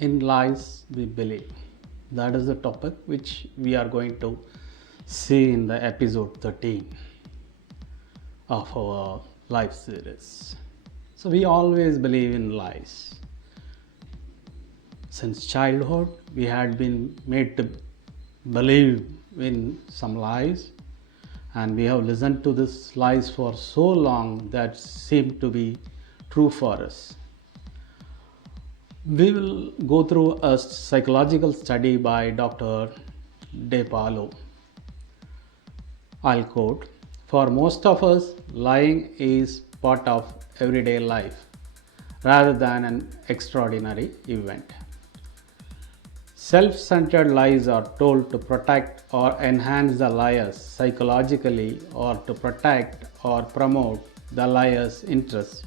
In lies we believe. That is the topic which we are going to see in the episode 13 of our life series. So we always believe in lies. Since childhood, we had been made to believe in some lies, and we have listened to these lies for so long that seem to be true for us. We will go through a psychological study by Dr. De Paulo. I'll quote: "For most of us, lying is part of everyday life rather than an extraordinary event. Self-centered lies are told to protect or enhance the liars psychologically or to protect or promote the liar's interests.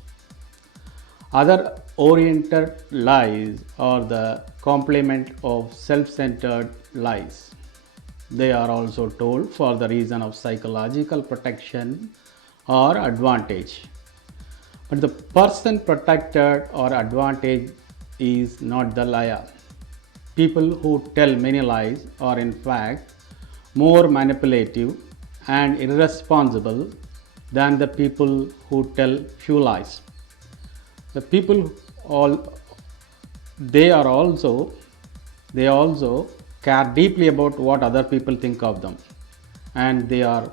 Other oriented lies are the complement of self-centered lies. They are also told for the reason of psychological protection or advantage. But the person protected or advantaged is not the liar. People who tell many lies are in fact more manipulative and irresponsible than the people who tell few lies. The people they also care deeply about what other people think of them, and they are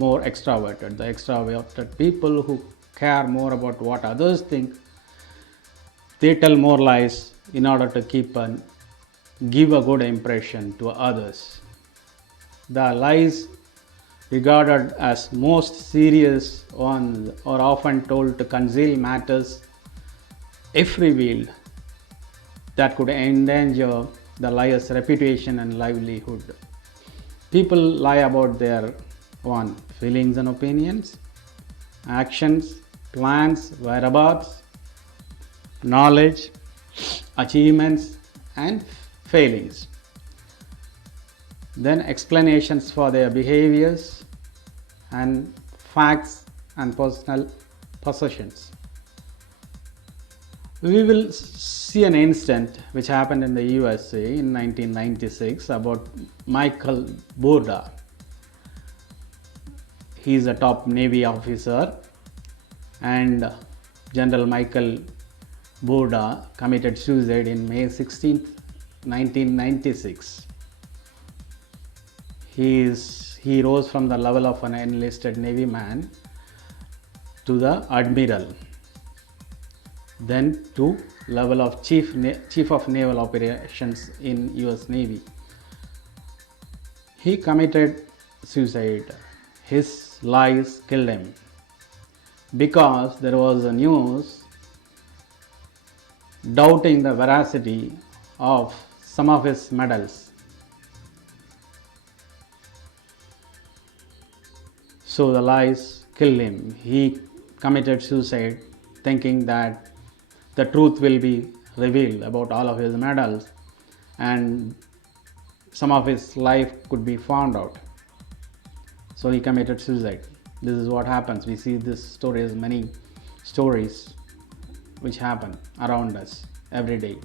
more extroverted. The extroverted people who care more about what others think, they tell more lies in order to give a good impression to others. The lies regarded as most serious ones are often told to conceal matters, if revealed, that could endanger the liar's reputation and livelihood. People lie about their feelings and opinions, actions, plans, whereabouts, knowledge, achievements, and failings. Then explanations for their behaviors and facts and personal possessions. We will see an incident which happened in the USA in 1996 about Michael Burda. He is a top Navy officer, and General Michael Burda committed suicide in May 16th, 1996. He rose from the level of an enlisted Navy man to the admiral, then to level of chief of naval operations in US Navy. He committed suicide. His lies killed him because there was a news doubting the veracity of some of his medals. So the lies killed him. He committed suicide thinking that the truth will be revealed about all of his medals and some of his life could be found out. So he committed suicide. This is what happens. We see this story as many stories which happen around us every day.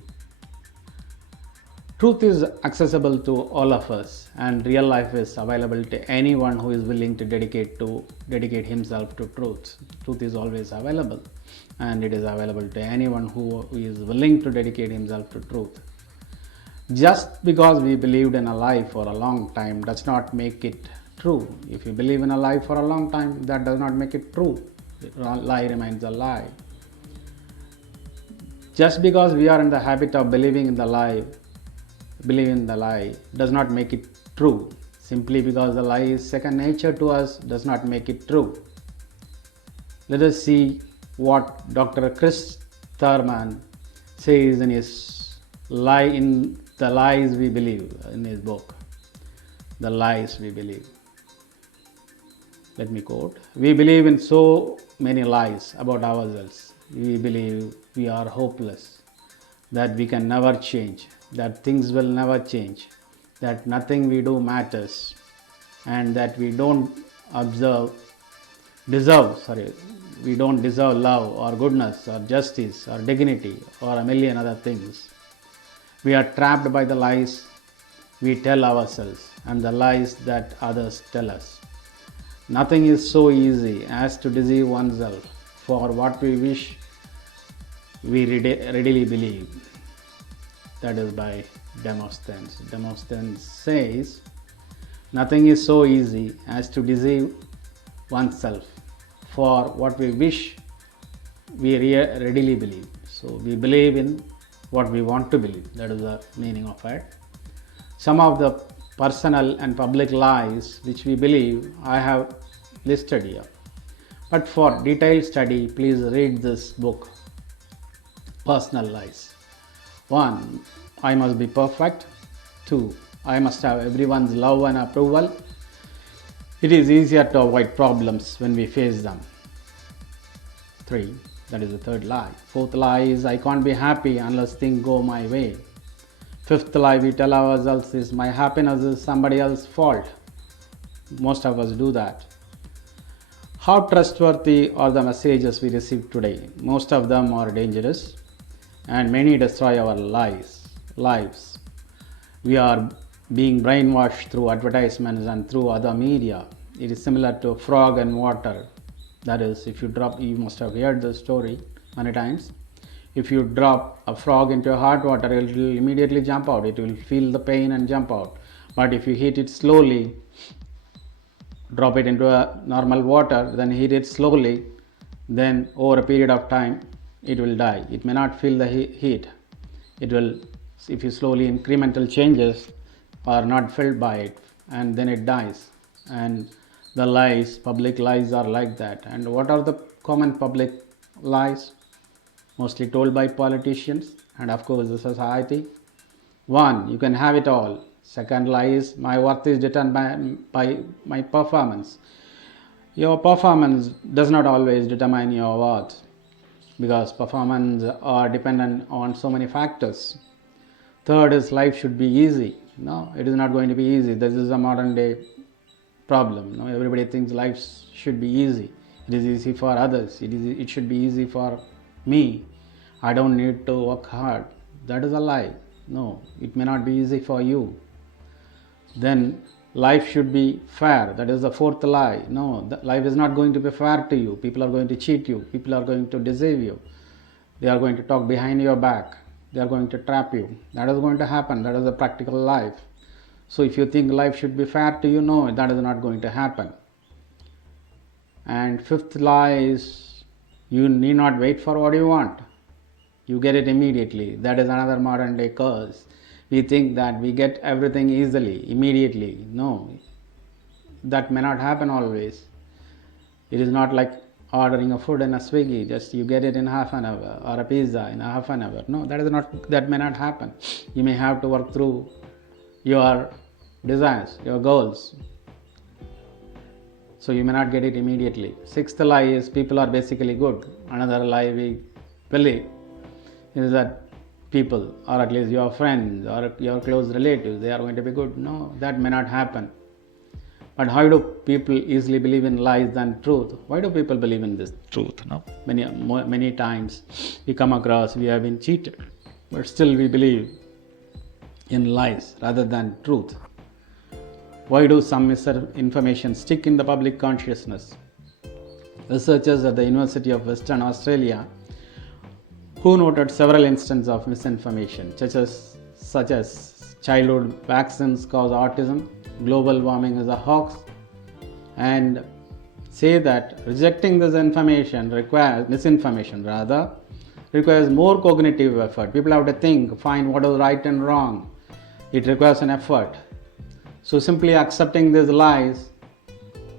Truth is accessible to all of us, and real life is available to anyone who is willing to dedicate himself to truth. Truth is always available, and it is available to anyone who is willing to dedicate himself to truth. Just because we believed in a lie for a long time does not make it true. If you believe in a lie for a long time, that does not make it true. A lie remains a lie. Just because we are in the habit of believing in the lie does not make it true. Simply because the lie is second nature to us does not make it true. Let us see what Dr. Chris Thurman says in The Lies We Believe, in his book, The Lies We Believe. Let me quote: "We believe in so many lies about ourselves. We believe we are hopeless, that we can never change, that things will never change, that nothing we do matters, and that we don't deserve love or goodness or justice or dignity or a million other things. We are trapped by the lies we tell ourselves and the lies that others tell us. Nothing is so easy as to deceive oneself for what we wish we readily believe. That is by Demosthenes. Demosthenes says, nothing is so easy as to deceive oneself for what we wish we readily believe. So we believe in what we want to believe. That is the meaning of it. Some of the personal and public lies which we believe I have listed here. But for detailed study, please read this book, Personal Lies. 1. I must be perfect. 2. I must have everyone's love and approval. It is easier to avoid problems when we face them. 3. That is the third lie. Fourth lie is I can't be happy unless things go my way. Fifth lie we tell ourselves is my happiness is somebody else's fault. Most of us do that. How trustworthy are the messages we receive today? Most of them are dangerous and many destroy our lives. We are being brainwashed through advertisements and through other media. It is similar to frog and water. That is, if you drop, you must have heard the story many times. If you drop a frog into hot water, it will immediately jump out. It will feel the pain and jump out. But if you heat it slowly, drop it into a normal water, then heat it slowly, then over a period of time, it will die. It may not feel the heat. It will, if you slowly incremental changes are not felt by it, and then it dies. And the lies, public lies are like that. And what are the common public lies? Mostly told by politicians and of course the society. 1. You can have it all. Second lie is my worth is determined by my performance. Your performance does not always determine your worth because performance are dependent on so many factors. Third is life should be easy. No, it is not going to be easy. This is a modern day problem. No, everybody thinks life should be easy. It is easy for others. It should be easy for me. I don't need to work hard. That is a lie. No, it may not be easy for you. Then life should be fair. That is the fourth lie. No, life is not going to be fair to you. People are going to cheat you. People are going to deceive you. They are going to talk behind your back. They are going to trap you. That is going to happen. That is a practical life. So if you think life should be fair to you, no, that is not going to happen. And fifth lie is you need not wait for what you want. You get it immediately. That is another modern day curse. We think that we get everything easily, immediately. No, that may not happen always. It is not like ordering a food in a Swiggy, just you get it in half an hour, or a pizza in half an hour. No, that may not happen. You may have to work through your desires, your goals. So you may not get it immediately. Sixth lie is people are basically good. Another lie we believe is that people, or at least your friends or your close relatives, they are going to be good. No, that may not happen. But how do people easily believe in lies than truth? Why do people believe in this truth? No, many times we come across we have been cheated, but still we believe in lies rather than truth. Why do some misinformation stick in the public consciousness? Researchers at the University of Western Australia who noted several instances of misinformation such as childhood vaccines cause autism, global warming is a hoax, and say that rejecting this misinformation requires more cognitive effort. People have to think, find what is right and wrong. It requires an effort. So simply accepting these lies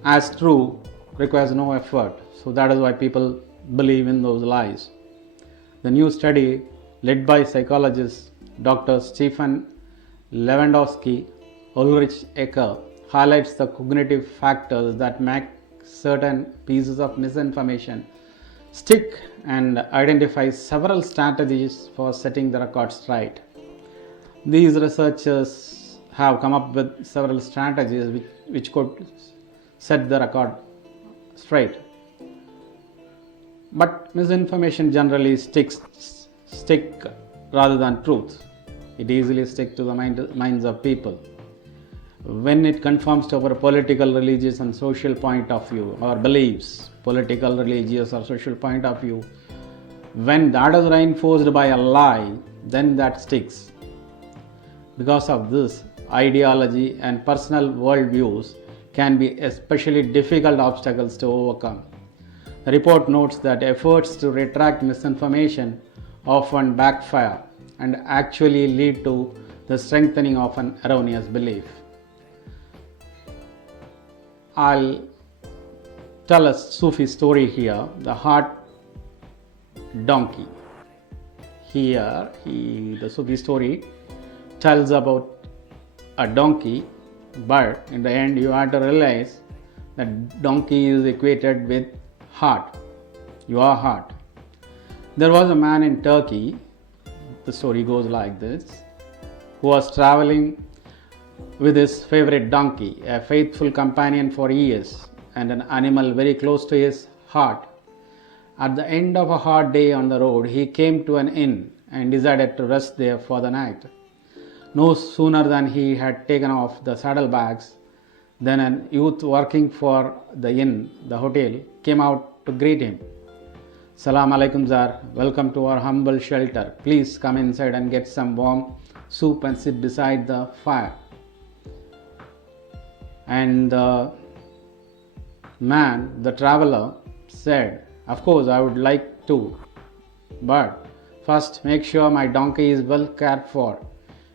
as true requires no effort. So that is why people believe in those lies. The new study led by psychologists Dr. Stephen Lewandowski, Ulrich Ecker, highlights the cognitive factors that make certain pieces of misinformation stick and identifies several strategies for setting the record straight. These researchers have come up with several strategies which could set the record straight. But misinformation generally stick rather than truth. It easily sticks to the minds of people. When it conforms to our political, religious, and social point of view, our beliefs, political, religious, or social point of view, when that is reinforced by a lie, then that sticks. Because of this, ideology and personal worldviews can be especially difficult obstacles to overcome. The report notes that efforts to retract misinformation often backfire and actually lead to the strengthening of an erroneous belief. I'll tell a Sufi story here, the heart donkey. Here, the Sufi story tells about a donkey, but in the end you have to realize that donkey is equated with heart, your heart. There was a man in Turkey, the story goes like this, who was traveling with his favorite donkey, a faithful companion for years and an animal very close to his heart. At the end of a hard day on the road, he came to an inn and decided to rest there for the night. No sooner than he had taken off the saddlebags than a youth working for the inn, the hotel, came out to greet him. Salam alaikum sir, welcome to our humble shelter. Please come inside and get some warm soup and sit beside the fire. And the man, the traveler, said, of course I would like to, but first make sure my donkey is well cared for,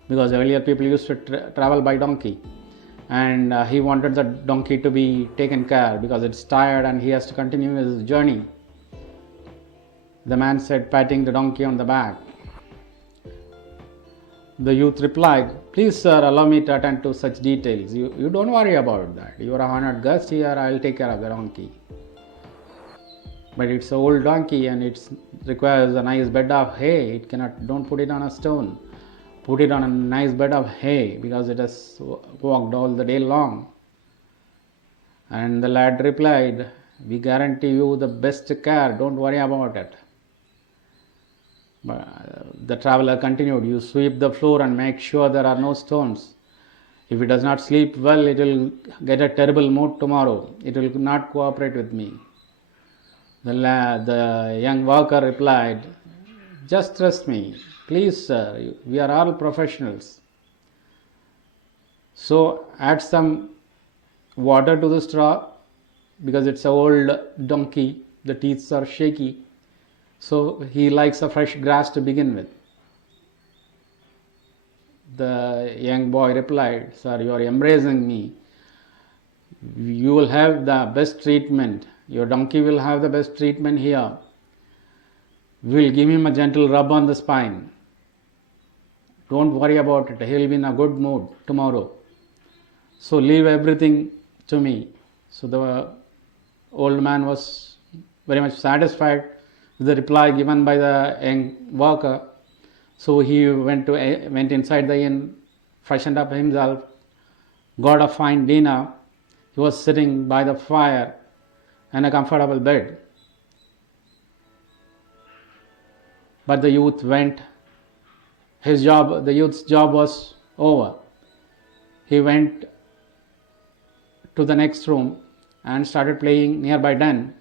because earlier people used to travel by donkey, and he wanted the donkey to be taken care because it's tired and he has to continue his journey. The man said, patting the donkey on the back. The youth replied, please sir, allow me to attend to such details. You don't worry about that. You are a honored guest here, I'll take care of the donkey. But it's an old donkey and it requires a nice bed of hay. Don't put it on a stone. Put it on a nice bed of hay because it has walked all the day long. And the lad replied, we guarantee you the best care, don't worry about it. But the traveler continued, you sweep the floor and make sure there are no stones. If it does not sleep well, it will get a terrible mood tomorrow. It will not cooperate with me. The young worker replied, just trust me, please sir, we are all professionals. So add some water to the straw, because it's an old donkey, the teeth are shaky, so he likes a fresh grass to begin with. The young boy replied, sir, you are embracing me. You will have the best treatment. Your donkey will have the best treatment here. We will give him a gentle rub on the spine. Don't worry about it. He will be in a good mood tomorrow. So leave everything to me. So the old man was very much satisfied with the reply given by the young worker. So he went inside the inn, freshened up himself, got a fine dinner. He was sitting by the fire and a comfortable bed. But the youth went. The youth's job was over. He went to the next room and started playing nearby den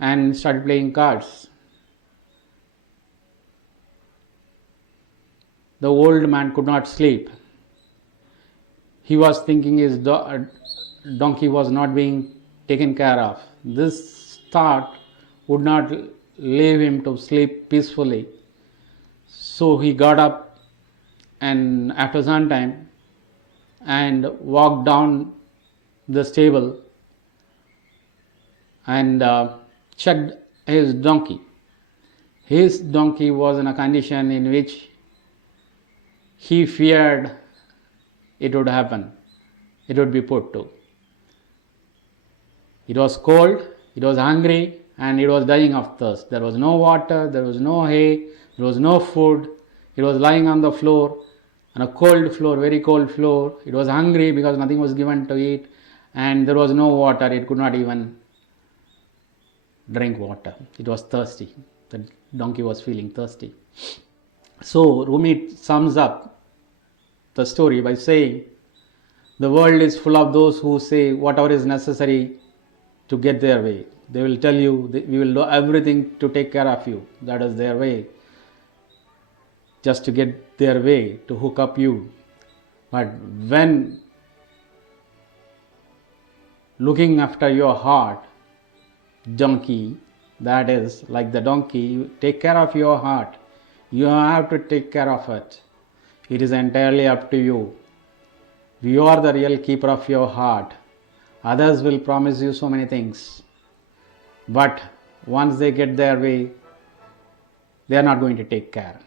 and started playing cards. The old man could not sleep. He was thinking his donkey was not being taken care of. This thought would not leave him to sleep peacefully. So he got up and after some time and walked down the stable and checked his donkey. His donkey was in a condition in which he feared it would happen. It would be put to. It was cold, it was hungry, and it was dying of thirst. There was no water, there was no hay, there was no food. It was lying on the floor, on a cold floor, very cold floor. It was hungry because nothing was given to eat, and there was no water. It could not even drink water. It was thirsty. The donkey was feeling thirsty. So Rumi sums up the story by saying, the world is full of those who say whatever is necessary to get their way. They will tell you, we will do everything to take care of you. That is their way, just to get their way, to hook up you. But when looking after your heart, donkey, that is like the donkey, you take care of your heart. You have to take care of it. It is entirely up to you. You are the real keeper of your heart. Others will promise you so many things, but once they get their way, they are not going to take care.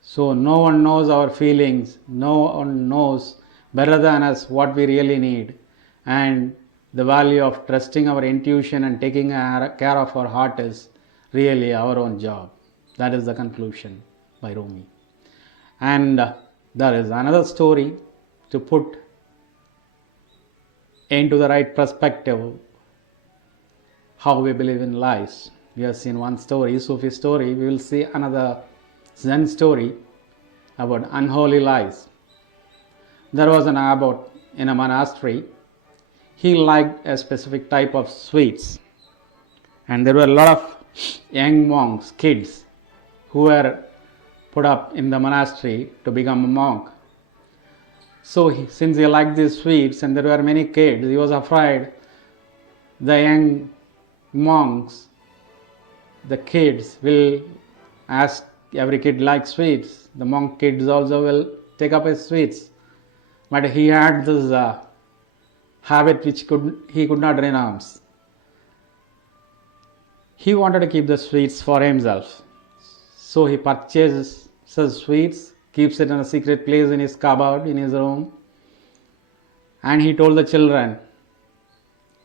So no one knows our feelings, no one knows better than us what we really need, and the value of trusting our intuition and taking care of our heart is really our own job. That is the conclusion by Rumi. And there is another story to put into the right perspective how we believe in lies. We have seen one story, Sufi story. We will see another Zen story about unholy lies. There was an abbot in a monastery. He liked a specific type of sweets, and there were a lot of young monks, kids, who were put up in the monastery to become a monk. So since he liked these sweets and there were many kids, he was afraid the young monks, the kids, will ask, every kid likes sweets, the monk kids also will take up his sweets. But he had this habit which he could not renounce. He wanted to keep the sweets for himself. So he purchases sweets, keeps it in a secret place in his cupboard, in his room. And he told the children,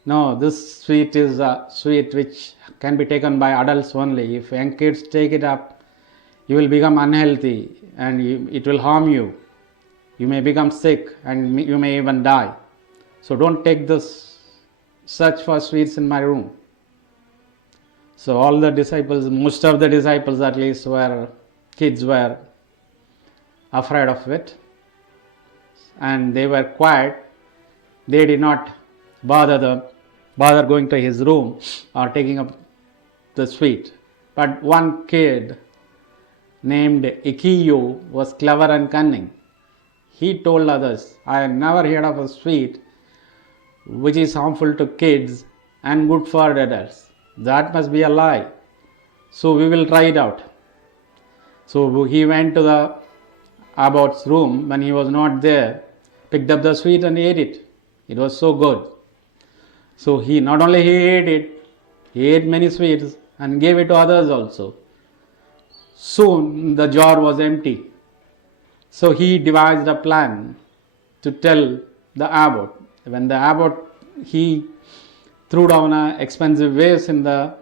no, this sweet is a sweet which can be taken by adults only. If young kids take it up, you will become unhealthy and it will harm you. You may become sick and you may even die. So don't take this search for sweets in my room. So all the disciples, most of the disciples at least, kids were afraid of it, and they were quiet. They did not bother going to his room or taking up the sweet. But one kid named Ikiyu was clever and cunning. He told others, I have never heard of a sweet which is harmful to kids and good for adults. That must be a lie. So we will try it out. So he went to the abbot's room when he was not there, picked up the sweet and ate it. It was so good. So he not only ate it, he ate many sweets and gave it to others also. Soon the jar was empty. So he devised a plan to tell the abbot. When the abbot, he threw down an expensive vase in the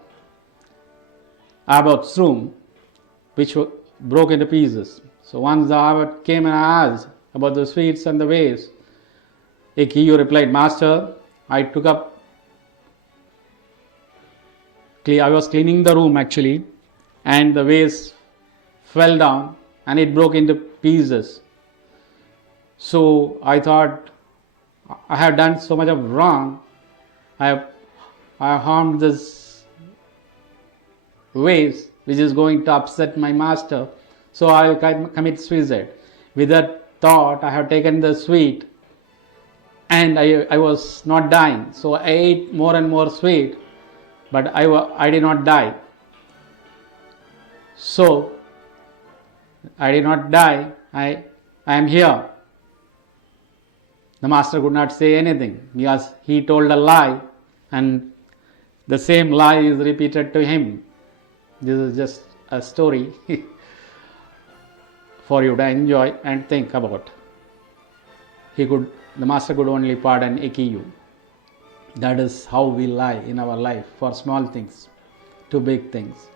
abbot's room, which broke into pieces. So once the abbot came and asked about the sweets and the vase, Ikiyu replied, Master, I was cleaning the room actually, and the vase fell down and it broke into pieces. So I thought, I have done so much of wrong. I have harmed this vase which is going to upset my master. So I will commit suicide. With that thought, I have taken the sweet and I was not dying. So I ate more and more sweet, but I did not die. So I did not die. I am here. The master could not say anything because he told a lie, and the same lie is repeated to him. This is just a story for you to enjoy and think about. The master could only pardon Ikiyu. That is how we lie in our life, for small things to big things.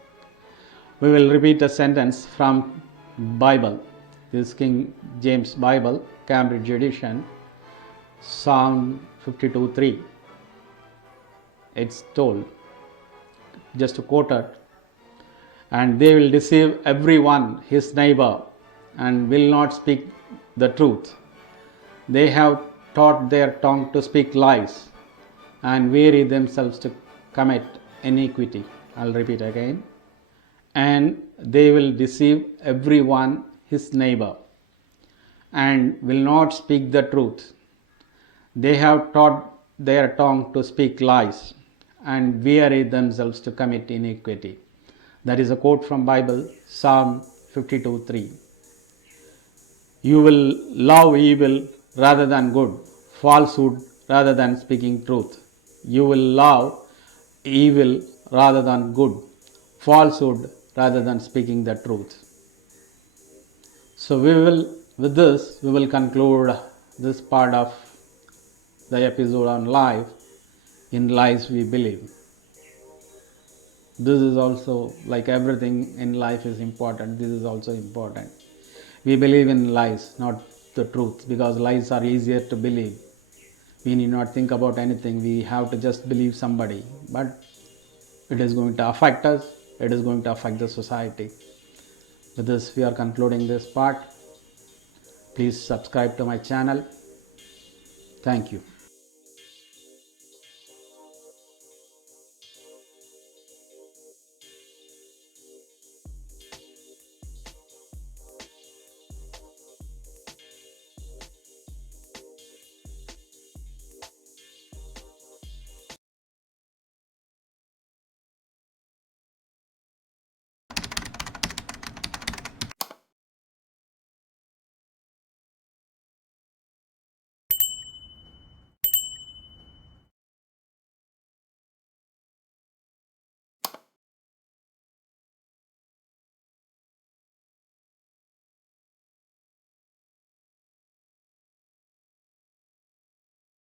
We will repeat a sentence from Bible. This is King James Bible, Cambridge edition, Psalm 52:3. It's told, just to quote it, and they will deceive everyone his neighbor and will not speak the truth. They have taught their tongue to speak lies and weary themselves to commit iniquity. I'll repeat again. And they will deceive everyone his neighbor and will not speak the truth. They have taught their tongue to speak lies and weary themselves to commit iniquity. That is a quote from Bible, Psalm 52:3. You will love evil rather than good, falsehood rather than speaking truth. You will love evil rather than good, falsehood rather than speaking the truth. So with this, we will conclude this part of the episode on life. In lies we believe. This is also, like everything in life is important, this is also important. We believe in lies, not the truth, because lies are easier to believe. We need not think about anything, we have to just believe somebody, but it is going to affect us, it is going to affect the society. With this, we are concluding this part. Please subscribe to my channel. Thank you.